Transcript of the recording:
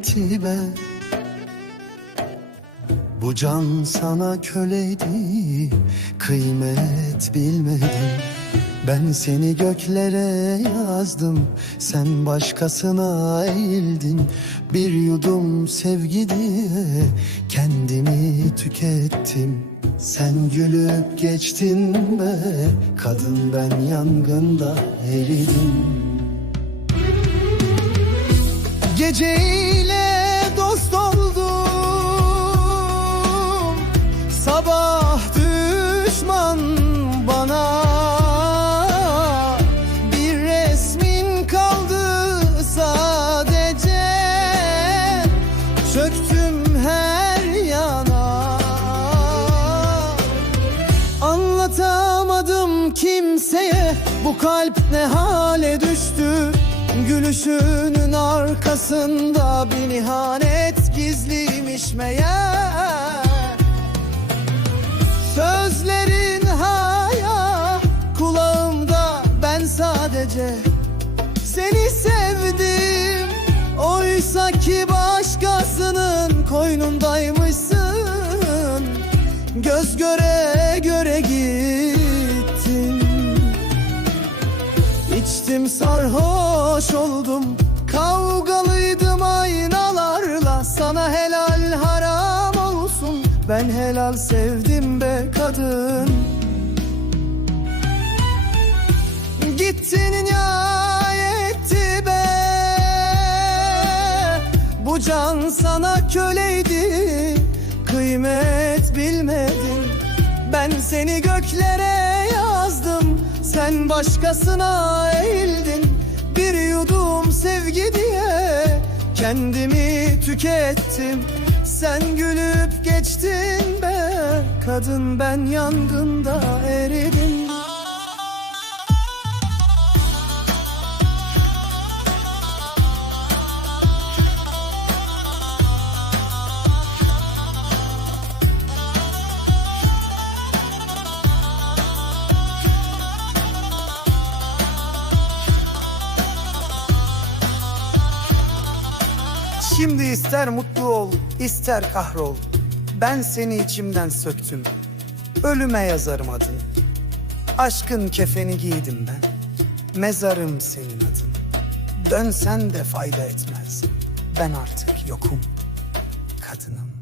etti be Bu can sana köleydi Kıymet bilmedin Ben seni göklere yazdım Sen başkasına eğildin. Bir yudum sevgi diye Kendimi tükettim. Sen gülüp geçtin be Kadın ben yangında eridim Geceyle dost oldum. Sabah düşman bana. Bir resmin kaldı sadece. Çöktüm her yana. Anlatamadım kimseye. Bu kalp ne hale düştü? Gülüşünün arkasında meğer Sözlerin haya kulağımda ben sadece seni sevdim. Oysa ki başkasının koynundaymışsın. Göz göre göre gittin. İçtim sarhoş oldum Kavgalıydım Ben helal sevdim be kadın. Gittin nihayetti be. Bu can sana köleydi. Kıymet bilmedin Ben seni göklere yazdım. Sen başkasına eğildin. Bir yudum sevgi diye Kendimi tükettim. Sen gülüp geçtin Kadın ben yangında eridim Şimdi ister mutlu ol, ister kahrol. Ben seni içimden söktüm. Ölüme yazarım adını. Aşkın kefeni giydim ben. Mezarım senin adın. Dönsen de fayda etmez. Ben artık yokum. Kadınım.